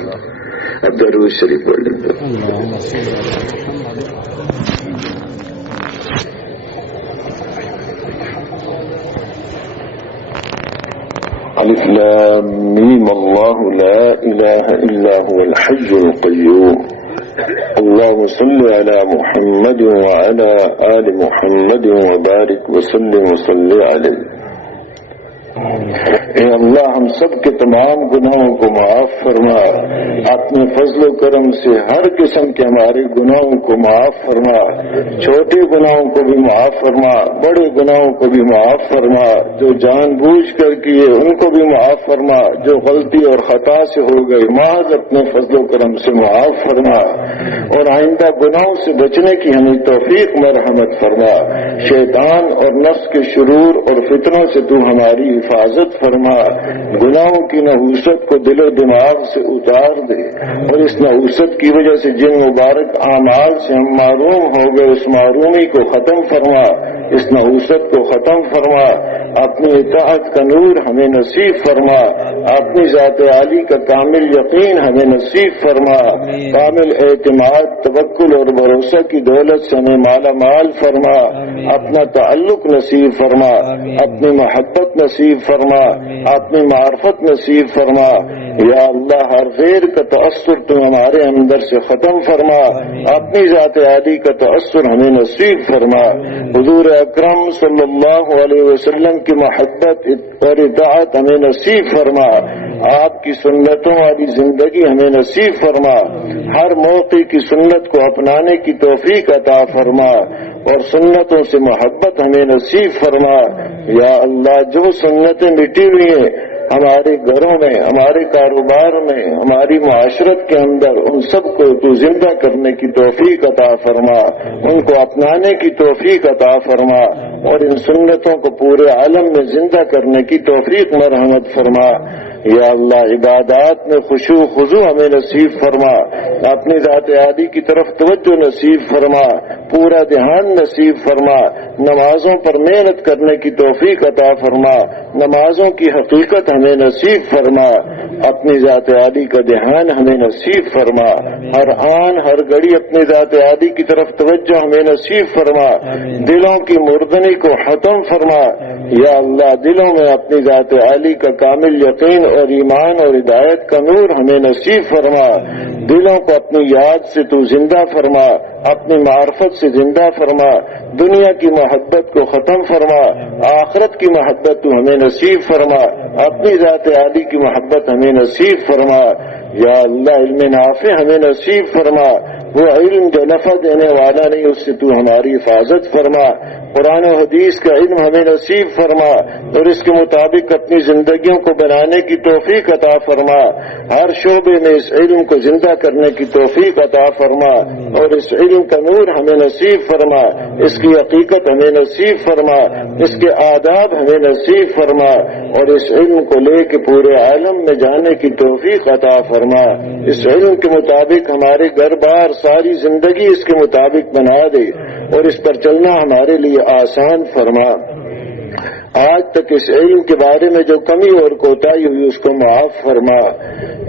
اب درود شریف پڑھ لیں. الف لام میم اللہ لا الہ الا هو الحي القيوم اللهم صل على محمد وعلى آل محمد وبارك وسلم وصل عليه. اے اللہ ہم سب کے تمام گناہوں کو معاف فرما، اپنے فضل و کرم سے ہر قسم کے ہمارے گناہوں کو معاف فرما، چھوٹے گناہوں کو بھی معاف فرما، بڑے گناہوں کو بھی معاف فرما، جو جان بوجھ کر کیے ان کو بھی معاف فرما، جو غلطی اور خطا سے ہو گئے محض اپنے فضل و کرم سے معاف فرما، اور آئندہ گناہوں سے بچنے کی ہمیں توفیق مرحمت فرما. شیطان اور نفس کے شرور اور فتنوں سے تو ہماری حفاظت فرما، گناہوں کی نحوست کو دل و دماغ سے اتار دے، اور اس نحوست کی وجہ سے جن مبارک اعمال سے ہم معروم ہو گئے اس معرومی کو ختم فرما، اس نحوست کو ختم فرما، اپنی اطاعت کا نور ہمیں نصیب فرما، اپنی ذات عالی کا کامل یقین ہمیں نصیب فرما، کامل اعتماد توکل اور بھروسہ کی دولت سے ہمیں مالا مال فرما، اپنا تعلق نصیب فرما، اپنی محبت نصیب فرما، اپنی معرفت نصیب فرما. یا اللہ ہر غیر کا تأثر تو ہمارے اندر سے ختم فرما، اپنی ذات عالی کا تأثر ہمیں نصیب فرما. حضور اکرم صلی اللہ علیہ وسلم کی محبت اور اطاعت ہمیں نصیب فرما، آپ کی سنتوں والی زندگی ہمیں نصیب فرما، ہر موقع کی سنت کو اپنانے کی توفیق عطا فرما، اور سنتوں سے محبت ہمیں نصیب فرما. یا اللہ جو سنتیں مٹی ہوئی ہیں ہمارے گھروں میں، ہمارے کاروبار میں، ہماری معاشرت کے اندر، ان سب کو تو زندہ کرنے کی توفیق عطا فرما، ان کو اپنانے کی توفیق عطا فرما، اور ان سنتوں کو پورے عالم میں زندہ کرنے کی توفیق مرحمت فرما. یا اللہ عبادات میں خشوع خضوع ہمیں نصیب فرما، اپنی ذات عالی کی طرف توجہ نصیب فرما، پورا دھیان نصیب فرما، نمازوں پر محنت کرنے کی توفیق عطا فرما، نمازوں کی حقیقت ہمیں نصیب فرما، اپنی ذات عالی کا دھیان ہمیں نصیب فرما، ہر آن ہر گھڑی اپنی ذات عالی کی طرف توجہ ہمیں نصیب فرما، دلوں کی مردنی کو ختم فرما. یا اللہ دلوں میں اپنی ذات عالی کا کامل یقین اور ایمان اور ہدایت کا نور ہمیں نصیب فرما، دلوں کو اپنی یاد سے تو زندہ فرما، اپنی معرفت سے زندہ فرما، دنیا کی محبت کو ختم فرما، آخرت کی محبت تو ہمیں نصیب فرما، اپنی ذات عالی کی محبت ہمیں نصیب فرما. یا اللہ علم نافع ہمیں نصیب فرما، وہ علم جو نفع دینے والا نہیں اس سے تو ہماری حفاظت فرما، قرآن و حدیث کا علم ہمیں نصیب فرما، اور اس کے مطابق اپنی زندگیوں کو بنانے کی توفیق عطا فرما، ہر شعبے میں اس علم کو زندہ کرنے کی توفیق عطا فرما، اور اس علم کا نور ہمیں نصیب فرما، اس کی حقیقت ہمیں نصیب فرما، اس کے آداب ہمیں نصیب فرما، اور اس علم کو لے کے پورے عالم میں جانے کی توفیق عطا فرما. اس علم کے مطابق ہمارے گھر بار ساری زندگی اس کے مطابق بنا دے، اور اس پر چلنا ہمارے لیے آسان فرما. آج تک اس علم کے بارے میں جو کمی اور کوتاہی ہوئی اس کو معاف فرما.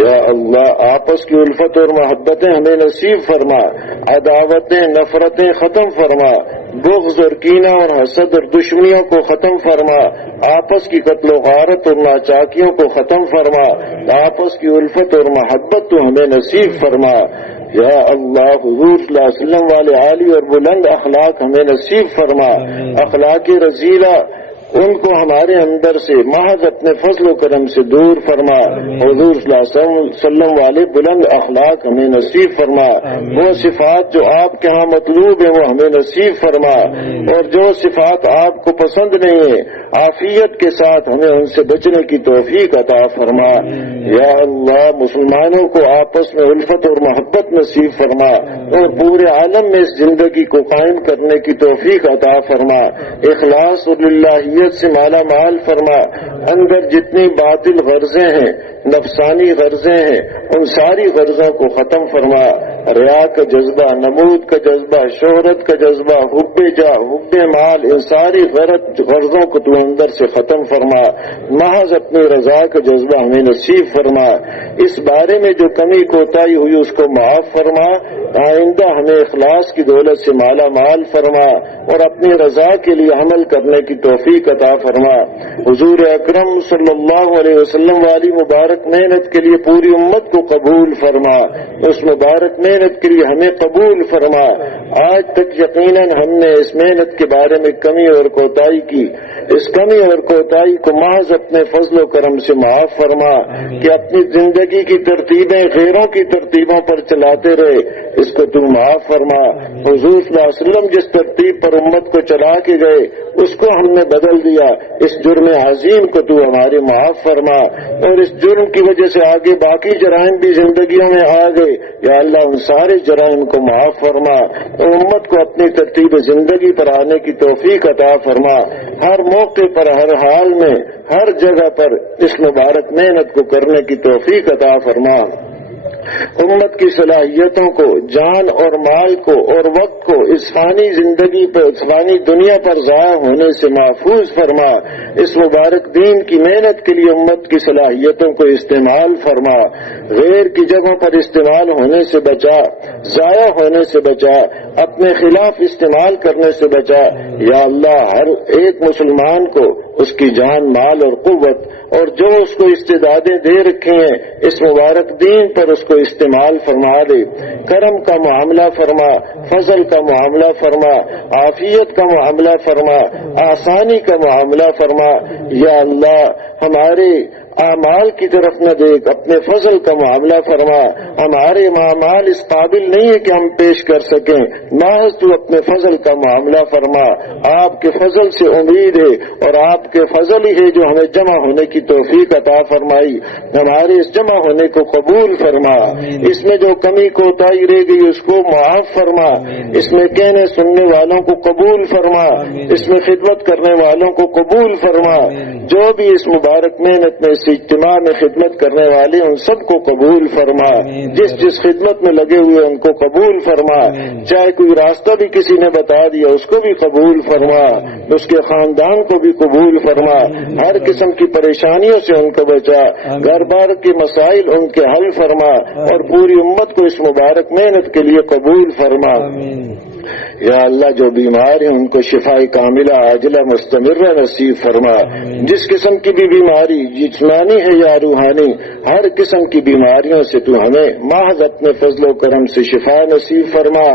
یا اللہ آپس کی الفت اور محبتیں ہمیں نصیب فرما، عداوتیں نفرتیں ختم فرما، بغض اور کینہ اور حسد اور دشمنیوں کو ختم فرما، آپس کی قتل و غارت اور ناچاکیوں کو ختم فرما، آپس کی الفت اور محبت تو ہمیں نصیب فرما. یا اللہ حضور صلی اللہ علیہ وسلم والے عالی اور بلند اخلاق ہمیں نصیب فرما، اخلاق رذیلہ ان کو ہمارے اندر سے محض اپنے فضل و کرم سے دور فرما. حضور صلی اللہ علیہ وسلم والے بلند اخلاق ہمیں نصیب فرما، وہ صفات جو آپ کے ہاں مطلوب ہیں وہ ہمیں نصیب فرما، اور جو صفات آپ کو پسند نہیں ہیں عافیت کے ساتھ ہمیں ان سے بچنے کی توفیق عطا فرما. یا اللہ مسلمانوں کو آپس میں الفت اور محبت نصیب فرما، اور پورے عالم میں اس زندگی کو قائم کرنے کی توفیق عطا فرما، اخلاص اور للہیت سے مالا مال فرما. اندر جتنی باطل غرضیں ہیں نفسانی غرضیں ہیں ان ساری غرضوں کو ختم فرما. ریا کا جذبہ، نمود کا جذبہ، شہرت کا جذبہ، حب جاہ، حب مال، ان ساری غرضوں کو تو اندر سے ختم فرما، محض اپنی رضا کا جذبہ ہمیں نصیب فرما، اس بارے میں جو کمی کوتاہی ہوئی اس کو معاف فرما، آئندہ ہمیں اخلاص کی دولت سے مالا مال فرما اور اپنی رضا کے لیے عمل کرنے کی توفیق عطا فرما۔ حضور اکرم صلی اللہ علیہ وسلم والی مبارک محنت کے لیے پوری امت کو قبول فرما، اس مبارک محنت کے لیے ہمیں قبول فرما۔ آج تک یقیناً ہم نے اس محنت کے بارے میں کمی اور کوتاہی کی، اس کمی اور کوتاہی کو محض اپنے فضل و کرم سے معاف فرما کہ اپنی زندگی کی ترتیبیں غیروں کی ترتیبوں پر چلاتے رہے، اس کو تو معاف فرما۔ حضور صلی اللہ علیہ وسلم جس ترتیب پر امت کو چلا کے گئے اس کو ہم نے بدل دیا، اس جرم عظیم کو تو ہمارے معاف فرما، اور اس جرم کی وجہ سے آگے باقی جرائم بھی زندگیوں میں آ گئے، یا اللہ ان سارے جرائم کو معاف فرما اور امت کو اپنی ترتیب زندگی پر آنے کی توفیق عطا فرما، ہر موقع پر، ہر حال میں، ہر جگہ پر اس مبارک محنت کو کرنے کی توفیق عطا فرما۔ امت کی صلاحیتوں کو، جان اور مال کو اور وقت کو اس فانی زندگی پر، اس فانی دنیا پر ضائع ہونے سے محفوظ فرما، اس مبارک دین کی محنت کے لیے امت کی صلاحیتوں کو استعمال فرما، غیر کی جگہوں پر استعمال ہونے سے بچا، ضائع ہونے سے بچا، اپنے خلاف استعمال کرنے سے بچا، یا اللہ ہر ایک مسلمان کو اس کی جان، مال اور قوت اور جو اس کو استعدادیں دے رکھی ہیں اس مبارک دین پر اس کو استعمال فرما دے، کرم کا معاملہ فرما، فضل کا معاملہ فرما، عافیت کا معاملہ فرما، آسانی کا معاملہ فرما، یا اللہ ہمارے اعمال کی طرف نہ دیکھ، اپنے فضل کا معاملہ فرما، ہمارے اعمال اس قابل نہیں ہے کہ ہم پیش کر سکیں، محض تو اپنے فضل کا معاملہ فرما، آپ کے فضل سے امید ہے اور آپ کے فضل ہی ہے جو ہمیں جمع ہونے کی توفیق عطا فرمائی، ہمارے اس جمع ہونے کو قبول فرما، اس میں جو کمی کوتاہی رہ گئی اس کو معاف فرما، اس میں کہنے سننے والوں کو قبول فرما، اس میں خدمت کرنے والوں کو قبول فرما، جو بھی اس مبارک محنت میں اجتماع میں خدمت کرنے والے ان سب کو قبول فرما، جس خدمت میں لگے ہوئے ان کو قبول فرما، چاہے کوئی راستہ بھی کسی نے بتا دیا اس کو بھی قبول فرما، اس کے خاندان کو بھی قبول فرما، ہر قسم کی پریشانیوں سے ان کو بچا، گھر بار کے مسائل ان کے حل فرما اور پوری امت کو اس مبارک محنت کے لیے قبول فرما۔ یا اللہ جو بیمار ہیں ان کو شفا کاملہ عاجلہ مستمرہ نصیب فرما، جس قسم کی بھی بیماری جسمانی ہے یا روحانی، ہر قسم کی بیماریوں سے تو ہمیں محض اپنے فضل و کرم سے شفا نصیب فرما،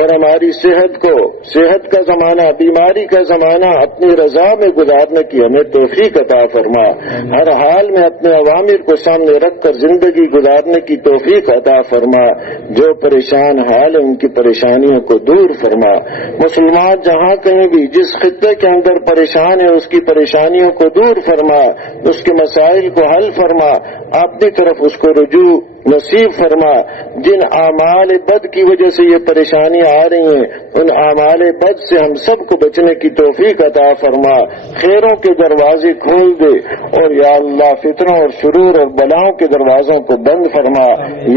اور ہماری صحت کا زمانہ، بیماری کا زمانہ اپنی رضا میں گزارنے کی ہمیں توفیق عطا فرما، ہر حال میں اپنے اوامر کو سامنے رکھ کر زندگی گزارنے کی توفیق عطا فرما، جو پریشان حال ہیں ان کی پریشانیوں کو دور فرما، مسلمان جہاں کہیں بھی جس خطے کے اندر پریشان ہے اس کی پریشانیوں کو دور فرما، اس کے مسائل کو حل فرما، اپنی طرف اس کو رجوع نصیب فرما، جن اعمال بد کی وجہ سے یہ پریشانیاں آ رہی ہیں ان اعمال بد سے ہم سب کو بچنے کی توفیق عطا فرما، خیروں کے دروازے کھول دے، اور یا اللہ فتنوں اور شرور اور بلاؤں کے دروازوں کو بند فرما،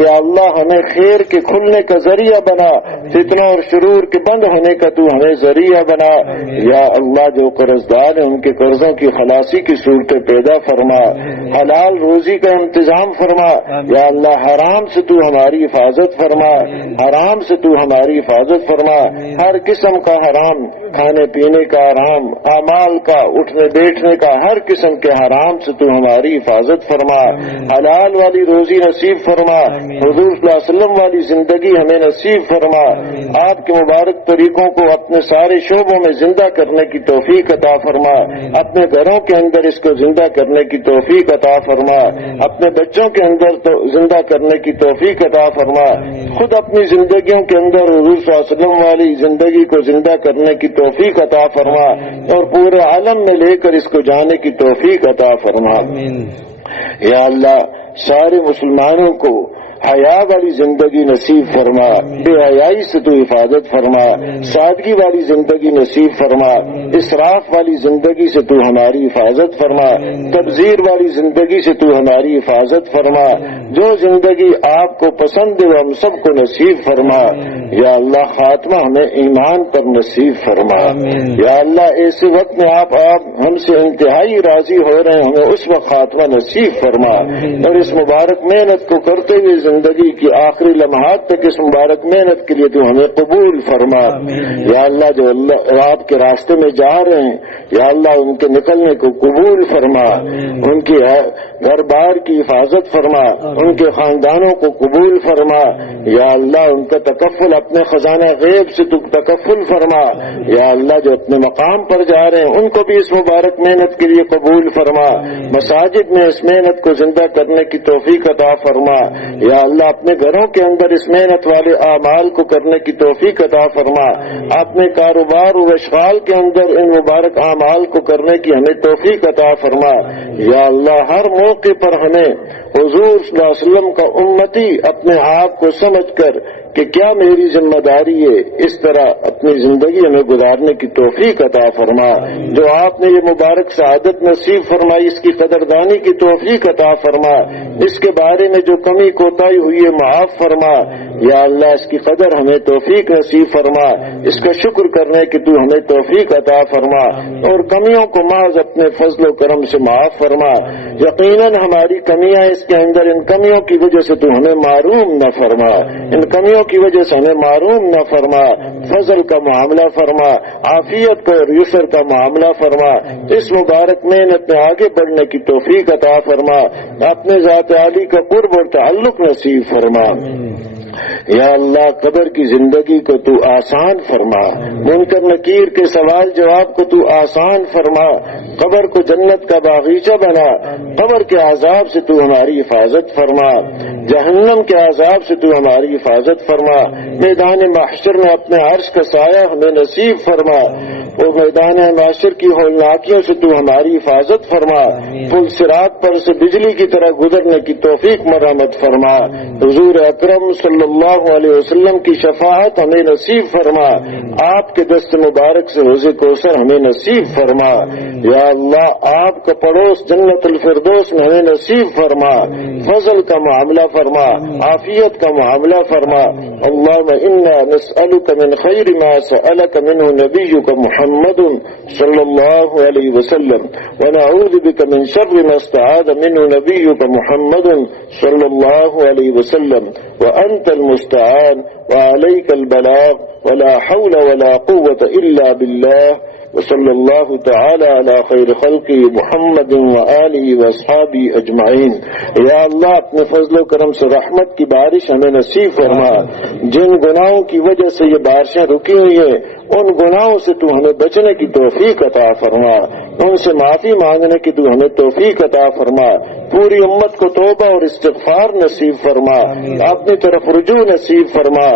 یا اللہ ہمیں خیر کے کھلنے کا ذریعہ بنا، فتنوں اور شرور کے بند ہونے کا تو ہمیں ذریعہ بنا، یا اللہ جو قرض دار ہیں ان کے قرضوں کی خلاصی کی صورتیں پیدا فرما، حلال روزی کا انتظام فرما، یا اللہ حرام سے تو ہماری حفاظت فرما، حرام سے تو ہماری حفاظت فرما، ہر قسم کا حرام، کھانے پینے کا حرام، اعمال کا، اٹھنے بیٹھنے کا، ہر قسم کے حرام سے تو ہماری حفاظت فرما، حلال والی روزی نصیب فرما، حضور صلی اللہ علیہ وسلم والی زندگی ہمیں نصیب فرما، آپ کے مبارک طریقوں کو اپنے سارے شعبوں میں زندہ کرنے کی توفیق عطا فرما، اپنے گھروں کے اندر اس کو زندہ کرنے کی توفیق عطا فرما، اپنے بچوں کے اندر تو زندہ کرنے کی توفیق عطا فرما، خود اپنی زندگیوں کے اندر حضور صلی اللہ علیہ وسلم والی زندگی کو زندہ کرنے کی توفیق عطا فرما، اور پورے عالم میں لے کر اس کو جانے کی توفیق عطا فرما۔ یا اللہ سارے مسلمانوں کو حیا والی زندگی نصیب فرما، بے حیائی سے تو حفاظت فرما، سادگی والی زندگی نصیب فرما، اسراف والی زندگی سے تو ہماری حفاظت فرما، تبذیر والی زندگی سے تو ہماری حفاظت فرما، جو زندگی آپ کو پسند ہے وہ ہم سب کو نصیب فرما۔ یا اللہ خاتمہ ہمیں ایمان پر نصیب فرما۔ یا اللہ ایسے وقت میں آپ ہم سے انتہائی راضی ہو رہے ہیں، ہمیں اس وقت خاتمہ نصیب فرما، اور اس مبارک محنت کو کرتے ہوئے زندگی کی آخری لمحات تک اس مبارک محنت کے لیے تو ہمیں قبول فرما۔ یا اللہ جو آپ کے راستے میں جا رہے ہیں، یا اللہ ان کے نکلنے کو قبول فرما، ان کی گھر بار کی حفاظت فرما، ان کے خاندانوں کو قبول فرما۔ یا اللہ ان کا تکفل اپنے خزانہ غیب سے تو تکفل فرما۔ یا اللہ جو اپنے مقام پر جا رہے ہیں ان کو بھی اس مبارک محنت کے لیے قبول فرما، مساجد میں اس محنت کو زندہ کرنے کی توفیق عطا فرما۔ یا اللہ اپنے گھروں کے اندر اس محنت والے اعمال کو کرنے کی توفیق عطا فرما، اپنے کاروبار و اشغال کے اندر ان مبارک اعمال کو کرنے کی ہمیں توفیق عطا فرما۔ یا اللہ ہر موقع پر ہمیں حضور صلی اللہ علیہ وسلم کا امتی اپنے آپ کو سمجھ کر کہ کیا میری ذمہ داری ہے، اس طرح اپنی زندگی ہمیں گزارنے کی توفیق عطا فرما۔ جو آپ نے یہ مبارک سعادت نصیب فرمائی اس کی قدردانی کی توفیق عطا فرما، اس کے بارے میں جو کمی کوتاہی ہوئی ہے معاف فرما۔ یا اللہ اس کی قدر ہمیں توفیق نصیب فرما، اس کا شکر کرنے کی تو ہمیں توفیق عطا فرما، اور کمیوں کو محض اپنے فضل و کرم سے معاف فرما۔ یقیناً ہماری کمیاں اس کے اندر، ان کمیوں کی وجہ سے تو ہمیں معروم نہ فرما، ان کمیوں کی وجہ سے ہمیں معروم نہ فرما، فضل کا معاملہ فرما، عافیت کا اور یسر کا معاملہ فرما، اس مبارک محنت میں آگے بڑھنے کی توفیق عطا فرما، اپنے ذات عالی کا قرب اور تعلق نصیب فرما۔ یا اللہ قبر کی زندگی کو تو آسان فرما، منکر نکیر کے سوال جواب کو تو آسان فرما، قبر کو جنت کا باغیچہ بنا، قبر کے عذاب سے تو ہماری حفاظت فرما، جہنم کے عذاب سے تو ہماری حفاظت فرما، میدان محشر میں اپنے عرش کا سایہ ہمیں نصیب فرما، اور میدان محشر کی ہولناکیوں سے تو ہماری حفاظت فرما، پل صراط پر سے بجلی کی طرح گزرنے کی توفیق مرحمت فرما، حضور اکرم صلی اللہ علیہ وسلم کی شفاعت ہمیں نصیب فرما، آپ کے دست مبارک سے حوض کوثر ہمیں نصیب فرما۔ یا اللہ آپ کا پڑوس جنت الفردوس میں ہمیں نصیب فرما، فضل کا معاملہ فرما، عافیت کا معاملہ فرما۔ اللہم انا نسألک من خیر ما سألک منہ نبیک محمد صلی اللہ علیہ وسلم، ونعوذ بک من شر ما استعاذ منہ نبیک محمد صلی اللہ علیہ وسلم، وأنت المستعان وعليك البلاغ ولا حول ولا قوة إلا بالله، وصلى الله تعالى على خير خلقه محمد وآله وأصحابه أجمعين۔ یا اللہ اپنے فضل و کرم سے رحمت کی بارش ہمیں نصیب فرما، جن گناہوں کی وجہ سے یہ بارشیں رکی ہوئی ہیں ان گناہوں سے تو ہمیں بچنے کی توفیق عطا فرما، ان سے معافی مانگنے کی تو ہمیں توفیق عطا فرما، پوری امت کو توبہ اور استغفار نصیب فرما، اپنی طرف رجوع نصیب فرما،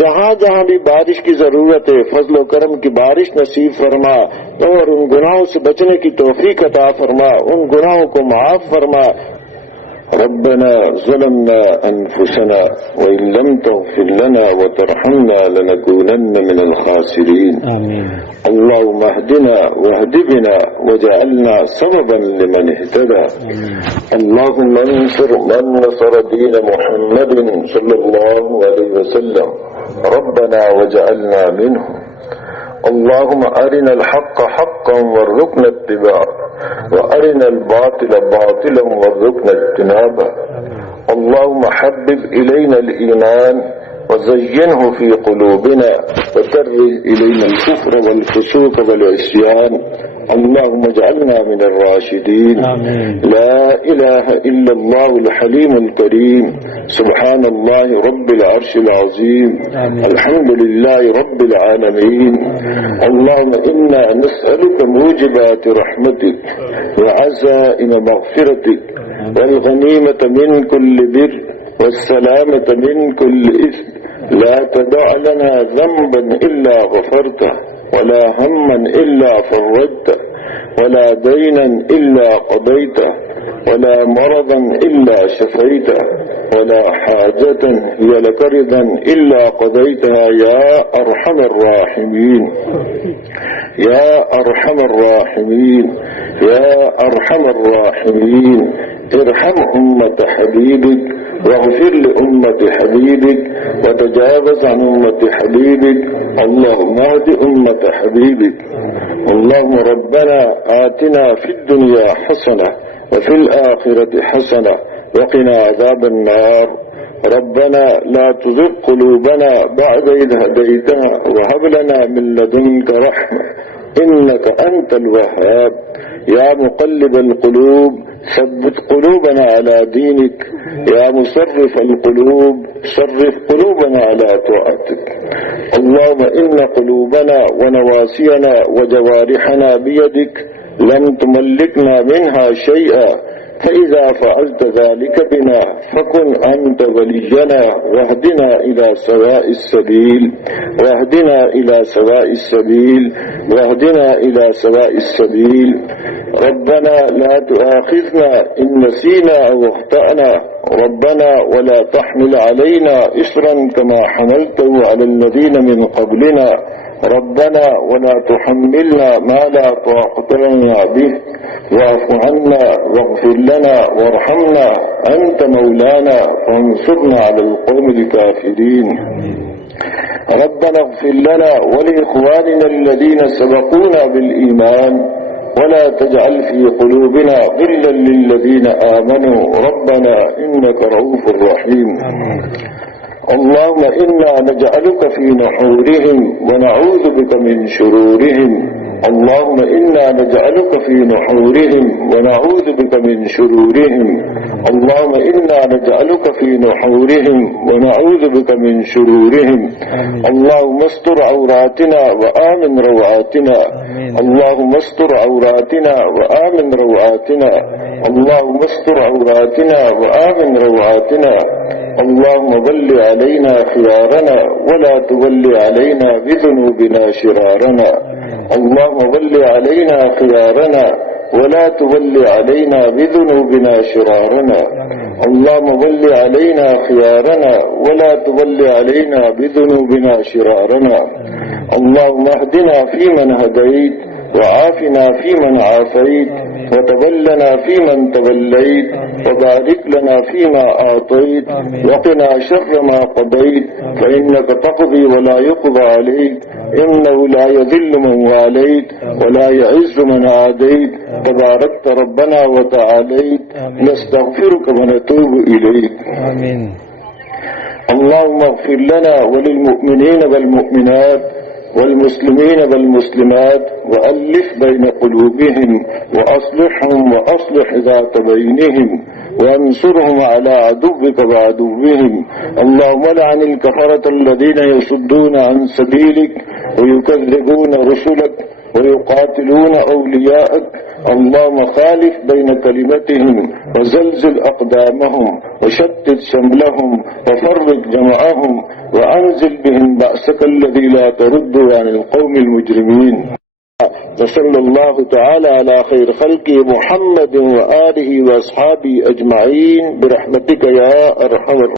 جہاں جہاں بھی بارش کی ضرورت ہے فضل و کرم کی بارش نصیب فرما، اور ان گناہوں سے بچنے کی توفیق عطا فرما، ان گناہوں کو معاف فرما۔ ربنا ظلمنا أنفسنا وإن لم تغفر لنا وترحمنا لنكونن من الخاسرين آمين۔ اللهم اهدنا واهد بنا واجعلنا سببا لمن اهتدى اللهم انصر من نصر دين محمد صلى الله عليه وسلم ربنا واجعلنا منهم اللهم أرنا الحق حقا وارزقنا اتباعه وأرنا الباطل باطلا وارزقنا اجتنابه اللهم حبب إلينا الإيمان وزينه في قلوبنا وكره إلينا الكفر والفسوق والعصيان اللهم اجعلنا من الراشدين آمين۔ لا إله إلا الله الحليم الكريم سبحان الله رب العرش العظيم آمين۔ الحمد لله رب العالمين اللهم إنا نسألك موجبات رحمتك وعزائم مغفرتك والغنيمة من كل بر والسلامة من كل إثم لا تدع لنا ذنبا إلا غفرته ولا هما إلا فرجته ولا دينا إلا قضيته ولا مرضا إلا شفيته ولا حاجة هي لك رضا إلا قضيتها يا أرحم الراحمين يا أرحم الراحمين يا أرحم الراحمين. ارحم أمة حبيبك واغفر لأمة حبيبك وتجاوز عن أمة حبيبك. اللهم اهد أمة حبيبك. اللهم ربنا آتنا في الدنيا حسنة وفي الآخرة حسنة وقنا عذاب النار. ربنا لا تزغ قلوبنا بعد إذ هديتنا وهب لنا من لدنك رحمة إنك أنت الوهاب. يا مقلب القلوب ثبت قلوبنا على دينك. يا مصرف القلوب صرف قلوبنا على طاعتك. اللهم إن قلوبنا ونواسينا وجوارحنا بيدك لم تملكنا منها شيئا، فإذا فعلت ذلك بنا فكن أنت ولينا واهدنا إلى سواء السبيل واهدنا إلى سواء السبيل واهدنا إلى سواء السبيل. ربنا لا تؤاخذنا إن نسينا أو اخطأنا. ربنا ولا تحمل علينا إصرا كما حملته على الذين من قبلنا. ربنا ولا تحملنا ما لا طاقة لنا به. واعف عنا واغفر لنا وارحمنا أنت مولانا فانصرنا على القوم الكافرين. ربنا اغفر لنا ولإخواننا الذين سبقونا بالإيمان ولا تجعل في قلوبنا غلا للذين آمنوا ربنا إنك رؤوف رحيم. اللهم إنا نجعلك في نحورهم ونعوذ بك من شرورهم. اللهم إنا نجعلك في نحورهم ونعوذ بك من شرورهم. اللهم إنا نجعلك في نحورهم ونعوذ بك من شرورهم. اللهم استر عوراتنا وآمن روعاتنا. اللهم استر عوراتنا وآمن روعاتنا. اللهم استر عوراتنا وآمن روعاتنا. اللهم ول علينا خيارنا ولا تول علينا بذنوبنا شرارنا. اللهم ول علينا خيارنا ولا تول علينا بذنوبنا شرارنا. اللهم ول علينا خيارنا ولا تول علينا بذنوبنا شرارنا. اللهم اهدنا فيمن هديت وعافنا فيمن عافيت وتولنا فيمن توليت وبارك لنا فيما أعطيت وقنا شر ما قضيت فإنك تقضي ولا يقضى عليك إنه لا يذل من واليت ولا يعز من عاديت تباركت ربنا وتعاليت. نستغفرك ونتوب إليك. آمين. اللهم اغفر لنا وللمؤمنين والمؤمنات والمسلمين والمسلمات وألف بين قلوبهم وأصلحهم وأصلح ذات بينهم وانصرهم على عدوك وعدوهم. اللهم لعن الكفرة الذين يصدون عن سبيلك ويكذبون رسلك ويقاتلون أولياءك. اللهم خالف بين كلمتهم وزلزل أقدامهم وشتت شملهم وفرق جمعهم وأنزل بهم بأسك الذي لا ترد عن القوم المجرمين. وصلى الله تعالى على خير خلقه محمد وآله وأصحابه أجمعين برحمتك يا أرحم الراحمين.